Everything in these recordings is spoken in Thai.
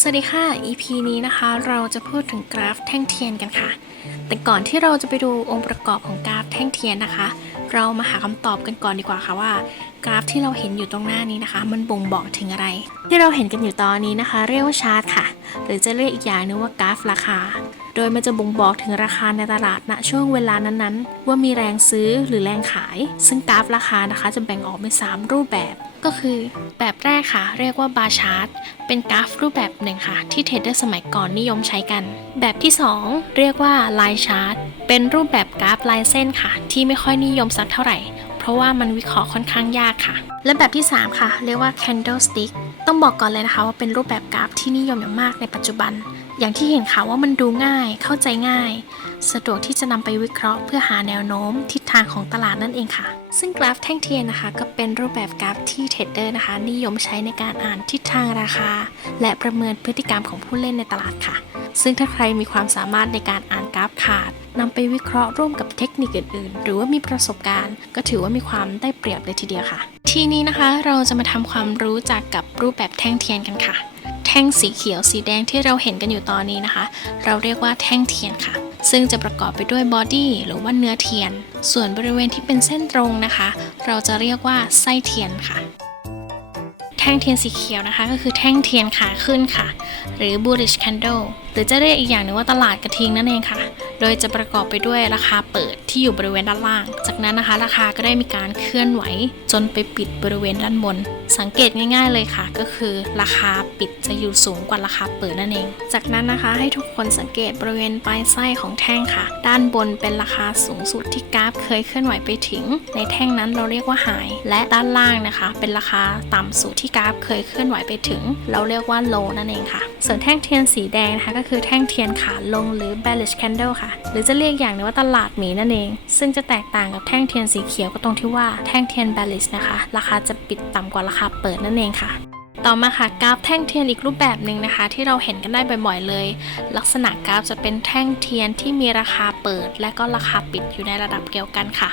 สวัสดีค่ะ EP นี้นะคะ เราจะพูดถึงกราฟแท่งเทียนกันค่ะ แต่ก่อนที่เราจะไปดูองค์ประกอบของกราฟแท่งเทียนนะคะ เรามาหาคำตอบกันก่อนดีกว่าค่ะว่า กราฟที่เราเห็นอยู่ตรงหน้านี้นะคะ มันบ่งบอกถึงอะไร ที่เราเห็นกันอยู่ตอนนี้นะคะ เรียกว่าชาร์ตค่ะ หรือจะเรียกอีกอย่างนึงว่ากราฟราคา โดยมันจะบ่งบอกถึงราคาในตลาดณช่วงเวลานั้นๆ ว่ามีแรงซื้อหรือแรงขาย ซึ่งกราฟราคานะคะจะแบ่งออกเป็น3รูปแบบ ก็คือแบบแรกค่ะ เรียกว่าบาร์ชาร์ตเป็นกราฟรูปแบบหนึ่งค่ะ ที่เทรดเดอร์สมัยก่อนนิยมใช้กัน แบบที่ 2 เรียกว่าไลน์ชาร์ตเป็นรูปแบบกราฟลายเส้นค่ะ ที่ไม่ค่อยนิยมสักเท่าไหร่ เพราะว่ามันวิเคราะห์ค่อนข้างยากค่ะ และแบบที่ 3 ค่ะ เรียกว่า candlestick ต้องบอกก่อนเลยนะคะว่าเป็นรูปแบบกราฟที่นิยมอย่างมากในปัจจุบัน อย่างที่เห็นค่ะว่ามันดูง่ายเข้าใจง่าย สะดวกที่จะนำไปวิเคราะห์เพื่อหาแนวโน้มทิศทางของตลาดนั่นเองค่ะ ซึ่งกราฟแท่งเทียนนะคะ ก็เป็นรูปแบบกราฟที่เทรดเดอร์นะคะ นิยมใช้ในการอ่านทิศทางราคา และประเมินพฤติกรรมของผู้เล่นในตลาดค่ะ ซึ่งถ้าใครมีความสามารถในการอ่านกราฟขาดนำไปวิเคราะห์ร่วมกับเทคนิคอื่นๆ หรือว่ามีประสบการณ์ ก็ถือว่ามีความได้เปรียบเลยทีเดียวค่ะ ทีนี้นะคะเราจะมาทำความรู้จักกับรูปแบบแท่งเทียนกันค่ะ แท่งสีเขียวสีแดงที่เราเห็นกันอยู่ตอนนี้นะคะ เราเรียกว่าแท่งเทียนค่ะ ซึ่งจะประกอบไปด้วยบอดี้หรือว่าเนื้อเทียน ส่วนบริเวณที่เป็นเส้นตรงนะคะ เราจะเรียกว่าไส้เทียนค่ะ แท่งเทียนสีเขียวนะคะ ก็คือแท่งเทียนขาขึ้นค่ะ หรือ bullish candle หรือจะเรียกอีกอย่างหนึ่งว่าตลาดกระทิงนั่นเองค่ะ โดยจะประกอบไปด้วยราคาเปิดที่อยู่บริเวณด้านล่าง จากนั้นนะคะ ราคาก็ได้มีการเคลื่อนไหว จนไปปิดบริเวณด้านบน สังเกตง่าย ๆเลยค่ะ ก็คือราคาปิดจะอยู่สูงกว่าราคาเปิดนั่นเอง จากนั้นนะคะให้ทุกคนสังเกตบริเวณปลายไส้ของแท่งค่ะ ด้านบนเป็นราคาสูงสุดที่กราฟเคยเคลื่อนไหวไปถึง ในแท่งนั้นเราเรียกว่าไฮและด้านล่างนะคะ เป็นราคาต่ำสุดที่กราฟเคยเคลื่อนไหวไปถึง เราเรียกว่าโลนั่นเองค่ะ ส่วนแท่งเทียนสีแดงนะคะก็คือแท่งเทียนขาลงหรือ bearish candle ค่ะ หรือจะเรียกอย่างนึงว่าตลาดหมีนั่นเอง ซึ่งจะแตกต่างกับแท่งเทียนสีเขียวก็ตรงที่ว่าแท่งเทียน bearish นะคะ ราคาจะปิดต่ำกว่าราคาเปิดนั่นเองค่ะ ต่อมาค่ะกราฟแท่งเทียนอีกรูปแบบหนึ่งนะคะ ที่เราเห็นกันได้บ่อยๆเลย ลักษณะกราฟจะเป็นแท่งเทียนที่มีราคาเปิด และก็ราคาปิดอยู่ในระดับเดียวกันค่ะ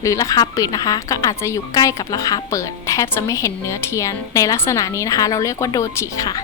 หรือราคาปิดนะคะ ก็อาจจะอยู่ใกล้กับราคาเปิด แทบจะไม่เห็นเนื้อเทียน ในลักษณะนี้นะคะ เราเรียกว่าโดจิค่ะ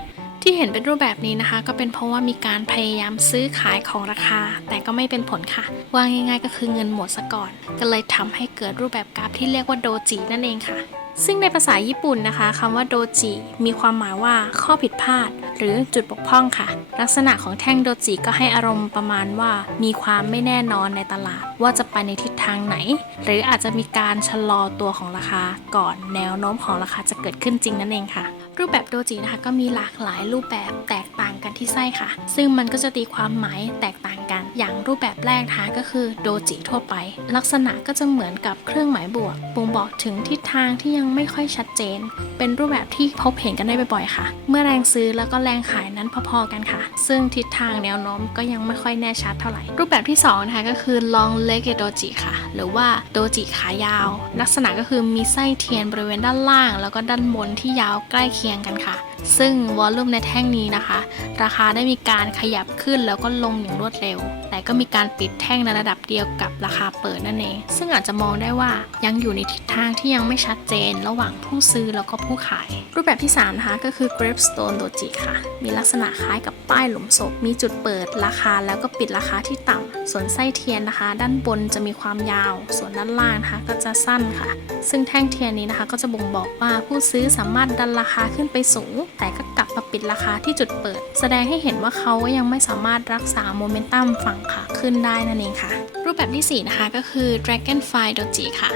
ที่เห็นเป็นรูปแบบนี้นะคะ ก็เป็นเพราะว่ามีการพยายามซื้อขายของราคา แต่ก็ไม่เป็นผลค่ะว่าง่ายๆ ก็คือเงินหมดซะก่อน ก็เลยทำให้เกิดรูปแบบกราฟที่เรียกว่าโดจินั่นเองค่ะ ซึ่งในภาษาญี่ปุ่นนะคะคำว่าโดจิมีความหมายว่าข้อผิดพลาด หรือจุดบกพร่องค่ะ ลักษณะของแท่งโดจิก็ให้อารมณ์ประมาณว่า มีความไม่แน่นอนในตลาด ว่าจะไปในทิศทางไหน หรืออาจจะมีการชะลอตัวของราคาก่อนแนวโน้มของราคาจะเกิดขึ้นจริงนั่นเองค่ะ รูปแบบโดจินะคะก็มีหลากหลายรูปแบบแตกต่างกันที่ไส้ค่ะ ซึ่งมันก็จะตีความหมายแตกต่างกัน อย่างรูปแบบแรกนะคะก็คือโดจิทั่วไป ลักษณะก็จะเหมือนกับเครื่องหมายบวกบ่งบอกถึงทิศทางที่ยังไม่ค่อยชัดเจน เป็นรูปแบบที่พบเห็นกันได้บ่อยๆค่ะ เมื่อแรงซื้อแล้วก็แรงขายนั้นพอๆกันค่ะ ซึ่งทิศทางแนวโน้มก็ยังไม่ค่อยแน่ชัดเท่าไหร่ รูปแบบที่สองนะคะก็คือ long legged doji ค่ะ หรือว่าโดจิขายาว ลักษณะก็คือมีไส้เทียนบริเวณด้านล่าง แล้วก็ด้านบนที่ยาวใกล้เคียงกันค่ะ ซึ่งวอลลุ่มในแท่งนี้นะคะ ราคาได้มีการขยับขึ้นแล้วก็ลงอย่างรวดเร็วแต่ก็มีการปิดแท่งในระดับเดียวกับราคาเปิดนั่นเอง ซึ่งอาจจะมองได้ว่ายังอยู่ในทิศทางที่ยังไม่ชัดเจน ระหว่างผู้ซื้อแล้วก็ผู้ขาย รูปแบบที่ 3 นะคะ ก็คือ Gravestone Doji ค่ะ มีลักษณะคล้ายกับป้ายหลุมศพ มีจุดเปิดราคาแล้วก็ปิดราคาที่ต่ำ ส่วนไส้เทียนนะคะ ด้านบนจะมีความยาว ส่วนด้านล่างนะคะก็จะสั้นค่ะ ซึ่งแท่งเทียนนี้นะคะก็จะบ่งบอกว่าผู้ซื้อสามารถดันราคาขึ้นไปสูง แต่ก็กลับมาปิดราคาที่จุดเปิด แสดงให้เห็นว่าเขายังไม่สามารถรักษาโมเมนตัมฝั่งขาขึ้นได้นั่นเองค่ะ รูปแบบที่ 4 นะคะก็คือ Dragonfly Doji ค่ะ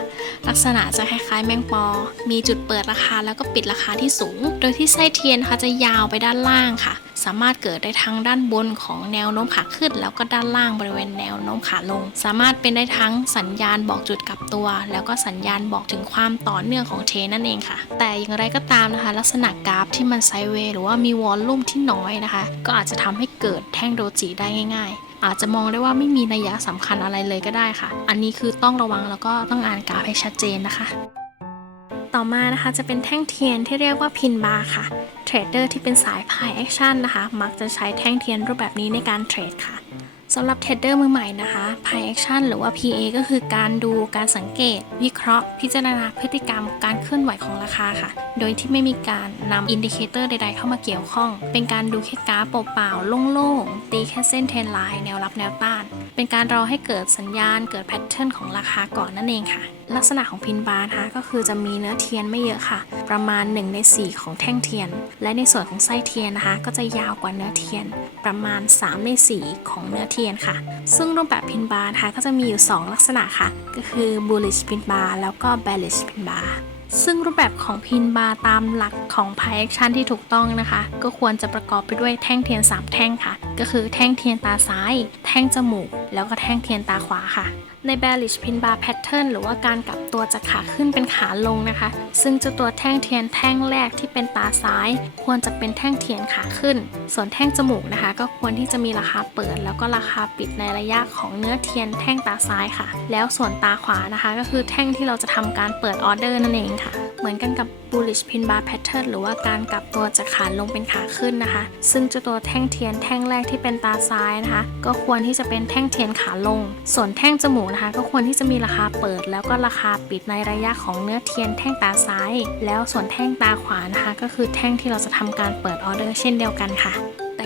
ลักษณะจะคล้ายๆ แมงปอ มีจุดเปิดราคาแล้วก็ปิดราคาที่สูง โดยที่ไส้เทียนนะคะจะยาวไปด้านล่างค่ะ สามารถเกิดได้ทั้งด้านบนของแนวโน้มขาขึ้น แล้วก็ด้านล่างบริเวณแนวโน้มขาลง สามารถเป็นได้ทั้งสัญญาณบอกจุดกลับตัว แล้วก็สัญญาณบอกถึงความต่อเนื่องของเทนนั่นเองค่ะ แต่อย่างไรก็ตามนะคะ ลักษณะกราฟที่มันไซเวย์หรือว่ามีวอลลุ่มที่น้อยนะคะ ก็อาจจะทำให้เกิดแท่งโดจิได้ง่าย ๆ อาจจะมองได้ว่าไม่มีนัยยะสำคัญอะไรเลยก็ได้ค่ะ อันนี้คือต้องระวังแล้วก็ต้องอ่านกราฟให้ชัดเจนนะคะ ต่อมานะคะจะเป็นแท่งเทียนที่เรียกว่าพินบาร์ค่ะ เทรดเดอร์ที่เป็นสายพายแอคชั่นนะคะ มักจะใช้แท่งเทียนรูปแบบนี้ในการเทรดค่ะ สำหรับเทรดเดอร์มือใหม่นะคะ Pi Action หรือว่า PA ก็คือการดูการสังเกต วิเคราะห์ พิจารณาพฤติกรรมการเคลื่อนไหวของราคาค่ะ โดยที่ไม่มีการนำอินดิเคเตอร์ใดๆเข้ามาเกี่ยวข้อง เป็นการดูแค่กราฟเปล่าๆโล่งๆ ตีแค่เส้นเทรนไลน์แนวรับแนวต้าน เป็นการรอให้เกิดสัญญาณเกิดแพทเทิร์นของราคาก่อนนั่นเองค่ะ ลักษณะของพินบาร์นะคะก็คือจะมีเนื้อเทียนไม่เยอะค่ะ ประมาณ 1 ใน 4 ของแท่งเทียน และในส่วนของไส้เทียนนะคะ ก็จะยาวกว่าเนื้อเทียน ประมาณ 3 ใน 4 ของเนื้อเทียนยนค่ะ ซึ่งรูปแบบพินบาร์นะคะก็จะมีอยู่ 2 ลักษณะค่ะ ก็คือ bullish pin bar แล้วก็ bearish pin bar ซึ่งรูปแบบของพินบาร์ตามหลักของ Pie Action ที่ถูกต้องนะคะ ก็ควรจะประกอบไปด้วยแท่งเทียน 3 แท่งค่ะ ก็คือแท่งเทียนตาซ้าย แท่งจมูก แล้วก็แท่งเทียนตาขวาค่ะ ใน bearish pin bar pattern หรือว่าการกลับตัวจากขาขึ้นเป็นขาลงนะคะ ซึ่งเจ้าตัวแท่งเทียนแท่งแรกที่เป็นตาซ้าย ควรจะเป็นแท่งเทียนขาขึ้น ส่วนแท่งจมูกนะคะ ก็ควรที่จะมีราคาเปิด แล้วก็ราคาปิดในระยะของเนื้อเทียนแท่งตาซ้ายค่ะ แล้วส่วนตาขวานะคะ ก็คือแท่งที่เราจะทำการเปิดออเดอร์นั่นเองค่ะ เหมือนกันกับ bullish pin bar pattern หรือว่าการกลับตัวจากขาลงเป็นขาขึ้นนะคะ ซึ่งเจ้าตัวแท่งเทียนแท่งแรกที่เป็นตาซ้ายนะคะ ก็ควรที่จะเป็นแท่งเทียนขาลง ส่วนแท่งจมูกนะคะ ก็ควรที่จะมีราคาเปิด แล้วก็ราคาปิดในระยะของเนื้อเทียนแท่งตาซ้าย แล้วส่วนแท่งตาขวานะคะ ก็คือแท่งที่เราจะทำการเปิดออเดอร์เช่นเดียวกันค่ะ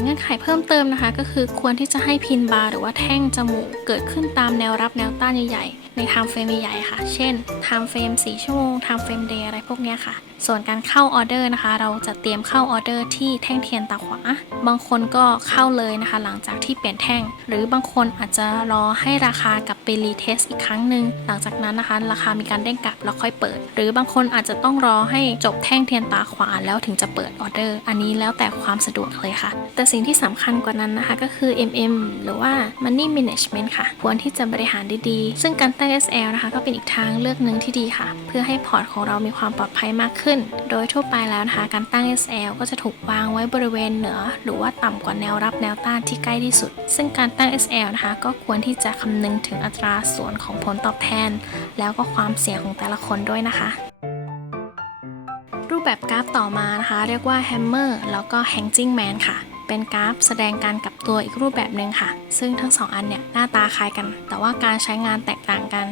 เงื่อนไขเพิ่มเติมนะคะ ก็คือควรที่จะให้พินบาร์หรือว่าแท่งจมูกเกิดขึ้นตามแนวรับแนวต้านใหญ่ๆ ในไทม์เฟรมใหญ่ๆค่ะ เช่นไทม์เฟรม4ชั่วโมงไทม์เฟรมเดย์อะไรพวกเนี้ยค่ะ ส่วนการเข้าออเดอร์นะคะ เราจะเตรียมเข้าออเดอร์ที่แท่งเทียนตาขวา บางคนก็เข้าเลยนะคะ หลังจากที่เปลี่ยนแท่ง หรือบางคนอาจจะรอให้ราคากลับไปรีเทสอีกครั้งหนึ่งหลังจากนั้นนะคะ ราคามีการเด้งกลับแล้วค่อยเปิด หรือบางคนอาจจะต้องรอให้จบแท่งเทียนตาขวาแล้วถึงจะเปิดออเดอร์ อันนี้แล้วแต่ความสะดวกเลยค่ะ แต่สิ่งที่สำคัญกว่านั้นนะคะ ก็คือ MM หรือว่า Money Management ค่ะ ควรที่จะบริหารดีๆ ซึ่งการตั้ง SL นะคะก็เป็นอีกทางเลือกหนึ่งที่ดีค่ะ เพื่อให้พอร์ตของเรามีความปลอดภัยมากขึ้น โดยทั่วไปแล้วนะคะ การตั้ง SL ก็จะถูกวางไว้บริเวณเหนือ หรือว่าต่ำกว่าแนวรับแนวต้านที่ใกล้ที่สุด ซึ่งการตั้ง SL นะคะ ก็ควรที่จะคำนึงถึงอัตราส่วนของผลตอบแทน แล้วก็ความเสี่ยงของแต่ละคนด้วยนะคะรูปแบบกราฟต่อมานะคะ เรียกว่า Hammer แล้วก็ Hanging Man ค่ะ เป็นกราฟ แสดงการกลับตัวอีกรูปแบบหนึ่งค่ะ ซึ่งทั้งสองอันเนี่ยหน้าตาคล้ายกัน แต่ว่าการใช้งานแตกต่างกัน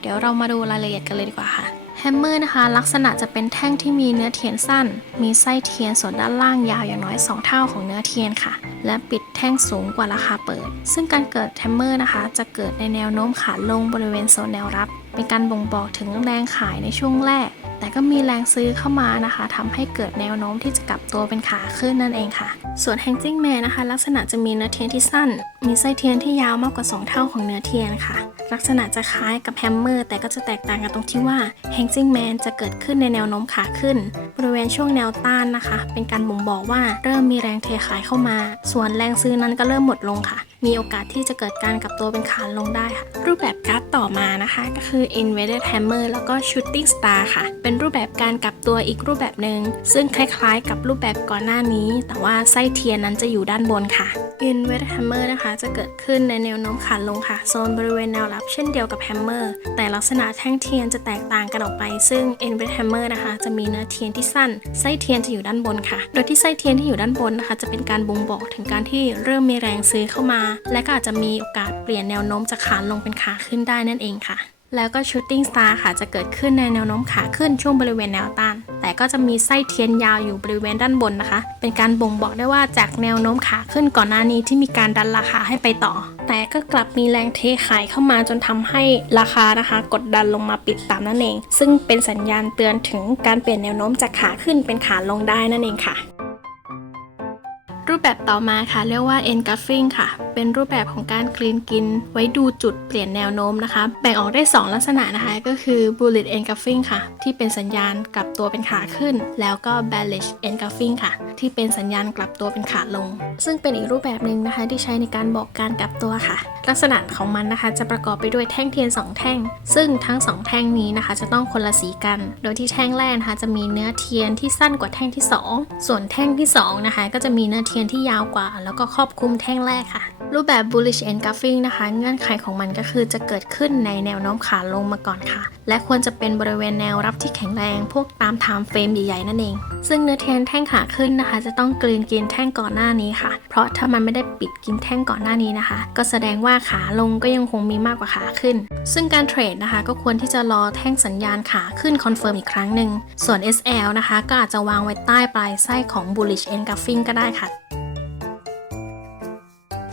เดี๋ยวเรามาดูรายละเอียดกันเลยดีกว่าค่ะแฮมเมอร์นะคะ ลักษณะจะเป็นแท่งที่มีเนื้อเทียนสั้น มีไส้เทียนส่วนด้านล่างยาวอย่างน้อย 2 เท่าของเนื้อเทียนค่ะ และปิดแท่งสูงกว่าราคาเปิด ซึ่งการเกิดแฮมเมอร์นะคะ จะเกิดในแนวโน้มขาลงบริเวณโซนแนวรับเป็นการบ่งบอกถึงแรงขายในช่วงแรก แต่ก็มีแรงซื้อเข้ามานะคะทำให้เกิดแนวโน้มที่จะกลับตัวเป็นขาขึ้นนั่นเองค่ะ ส่วน Hanging Man นะคะ ลักษณะจะมีเนื้อเทียนที่สั้น มีไส้เทียนที่ยาวมากกว่า 2 เท่าของเนื้อเทียนค่ะ ลักษณะจะคล้ายกับแฮมเมอร์แต่ก็จะแตกต่างกันตรงที่ว่า Hanging Man จะเกิดขึ้นในแนวโน้มขาขึ้น บริเวณช่วงแนวต้านนะคะ เป็นการบ่งบอกว่าเริ่มมีแรงเทขายเข้ามา ส่วนแรงซื้อนั้นก็เริ่มหมดลงค่ะ มีโอกาสที่จะเกิดการกลับตัวเป็นขาลงได้ค่ะ รูปแบบการาฟต่อมานะคะก็คือ inverted hammer แล้วก็ shooting star ค่ะ เป็นรูปแบบการกลับตัวอีกรูปแบบหนึ่งซึ่งคล้ายๆ กับรูปแบบก่อนหน้านี้ แต่ว่าไส้เทียนนั้นจะอยู่ด้านบนค่ะ inverted hammer นะคะจะเกิดขึ้นในแนวโน้มขาลงค่ะ โซนบริเวณแนวรับเช่นเดียวกับ hammer แต่ลักษณะแท่งเทียนจะแตกต่างกันออกไป ซึ่ง inverted hammer นะคะจะมีเนื้อเทียนที่สั้น ไส้เทียนจะอยู่ด้านบนค่ะ โดยที่ไส้เทียนที่อยู่ด้านบนนะคะ จะเป็นการบ่งบอกถึงการที่เริ่มมีแรงซื้อเข้ามาและก็อาจจะมีโอกาสเปลี่ยนแนวโน้มจากขาลงเป็นขาขึ้นได้นั่นเองค่ะ แล้วก็ shooting star ค่ะจะเกิดขึ้นในแนวโน้มขาขึ้นช่วงบริเวณแนวต้าน แต่ก็จะมีไส้เทียนยาวอยู่บริเวณด้านบนนะคะ เป็นการบ่งบอกได้ว่าจากแนวโน้มขาขึ้นก่อนหน้านี้ที่มีการดันราคาให้ไปต่อ แต่ก็กลับมีแรงเทขายเข้ามาจนทำให้ราคานะคะ กดดันลงมาปิดต่ำนั่นเอง ซึ่งเป็นสัญญาณเตือนถึงการเปลี่ยนแนวโน้มจากขาขึ้นเป็นขาลงได้นั่นเองค่ะ แบบต่อมาค่ะเรียกว่า engulfing ค่ะ เป็นรูปแบบของการกลืนกิน ไว้ดูจุดเปลี่ยนแนวโน้มนะคะ แบ่งออกได้ 2 ลักษณะนะคะ ก็คือ bullet engulfing ค่ะ ที่เป็นสัญญาณกลับตัวเป็นขาขึ้น แล้วก็ bearish engulfing ค่ะ ที่เป็นสัญญาณกลับตัวเป็นขาลง ซึ่งเป็นอีกรูปแบบหนึ่งนะคะที่ใช้ในการบอกการกลับตัวค่ะ ลักษณะของมันนะคะ จะประกอบไปด้วยแท่งเทียน 2 แท่ง ซึ่งทั้ง 2 แท่งนี้นะคะ จะต้องคนละสีกัน โดยที่แท่งแรกนะคะจะมีเนื้อเทียนที่สั้นกว่าแท่งที่ 2 ส่วนแท่งที่2นะคะก็จะมีเนื้อเทียนที่ยาวกว่า แล้วก็ครอบคลุมแท่งแรกค่ะ รูปแบบ bullish engulfing นะคะ เงื่อนไขของมันก็คือจะเกิดขึ้นในแนวโน้มขาลงมาก่อนค่ะ และควรจะเป็นบริเวณแนวรับที่แข็งแรง พวกตาม time frame ใหญ่ๆนั่นเอง ซึ่งเนื้อเทนแท่งขาขึ้นนะคะ จะต้องกลืนกินแท่งก่อนหน้านี้ค่ะ เพราะถ้ามันไม่ได้ปิดกินแท่งก่อนหน้านี้นะคะ ก็แสดงว่าขาลงก็ยังคงมีมากกว่าขาขึ้น ซึ่งการเทรดนะคะ ก็ควรที่จะรอแท่งสัญญาณขาขึ้นคอนเฟิร์มอีกครั้งหนึ่งส่วน SL นะคะก็อาจจะวางไว้ใต้ปลายไส้ของ bullish engulfing ก็ได้ค่ะ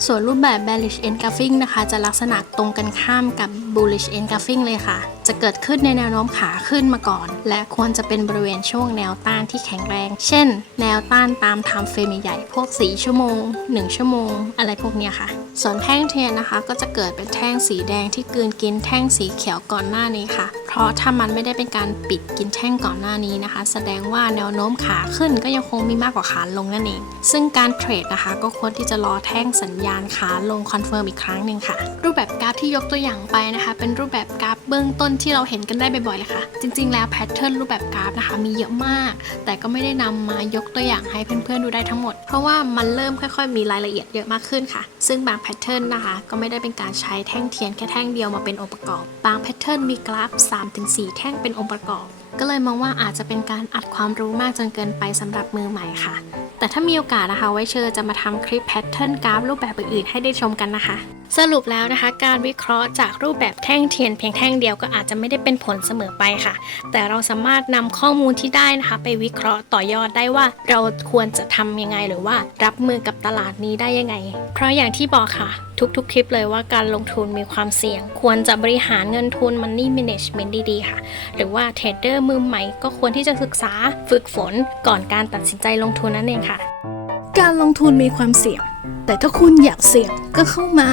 ส่วนรูปแบบ bearish engulfing นะคะ จะลักษณะตรงกันข้ามกับ bullish engulfing เลยค่ะ จะเกิดขึ้นในแนวโน้มขาขึ้นมาก่อน และควรจะเป็นบริเวณช่วงแนวต้านที่แข็งแรง เช่น แนวต้านตาม time frame ใหญ่พวก 4 ชั่วโมง 1 ชั่วโมง อะไรพวกเนี้ยค่ะ ส่วนแท่งเทียนนะคะก็จะเกิดเป็นแท่งสีแดงที่กืนกินแท่งสีเขียวก่อนหน้านี้ค่ะ เพราะถ้ามันไม่ได้เป็นการปิดกินแท่งก่อนหน้านี้นะคะ แสดงว่าแนวโน้มขาขึ้นก็ยังคงมีมากกว่าขาลงนั่นเอง ซึ่งการเทรดนะคะ ก็ควรที่จะรอแท่งสัญญาณขาลงคอนเฟิร์มอีกครั้งหนึ่งค่ะ รูปแบบกราฟที่ยกตัวอย่างไปนะคะ เป็นรูปแบบกราฟเบื้องต้นที่เราเห็นกันได้บ่อยๆเลยค่ะ จริง ๆ แล้วแพทเทิร์นรูปแบบกราฟนะคะ มีเยอะมาก แต่ก็ไม่ได้นำมายกตัวอย่างให้เพื่อนๆดูได้ทั้งหมด เพราะว่ามันเริ่มค่อย ๆ มีรายละเอียดเยอะมากขึ้นค่ะ ซึ่งบางแพทเทิร์นนะคะ ก็ไม่ได้เป็นการใช้แท่งเทียนแค่แท่งเดียวมาเป็นองค์ประกอบ บางแพทเทิร์นมีกราฟ 3-4 แท่งเป็นองค์ประกอบก็เลยมองว่าอาจจะเป็นการอัดความรู้มากจนเกินไปสำหรับมือใหม่ค่ะ แต่ถ้ามีโอกาสนะคะ ไว้เชิญจะมาทำคลิปแพทเทิร์นกราฟรูปแบบอื่นๆให้ได้ชมกันนะคะ สรุปแล้วนะคะ การวิเคราะห์จากรูปแบบแท่งเทียนเพียงแท่งเดียวก็อาจจะไม่ได้เป็นผลเสมอไปค่ะ แต่เราสามารถนำข้อมูลที่ได้นะคะ ไปวิเคราะห์ต่อยอดได้ว่า เราควรจะทำยังไงหรือว่ารับมือกับตลาดนี้ได้ยังไง เพราะอย่างที่บอกค่ะ ทุกๆ คลิปเลยว่าการลงทุนมีความเสี่ยง ควรจะบริหารเงินทุน Money Management ดีๆ ค่ะ หรือว่าเทรดเดอร์มือใหม่ก็ควรที่จะศึกษาฝึกฝนก่อนการตัดสินใจลงทุนนั่นเองค่ะ การลงทุนมีความเสี่ยง แต่ถ้าคุณอยากเสี่ยงก็เข้ามา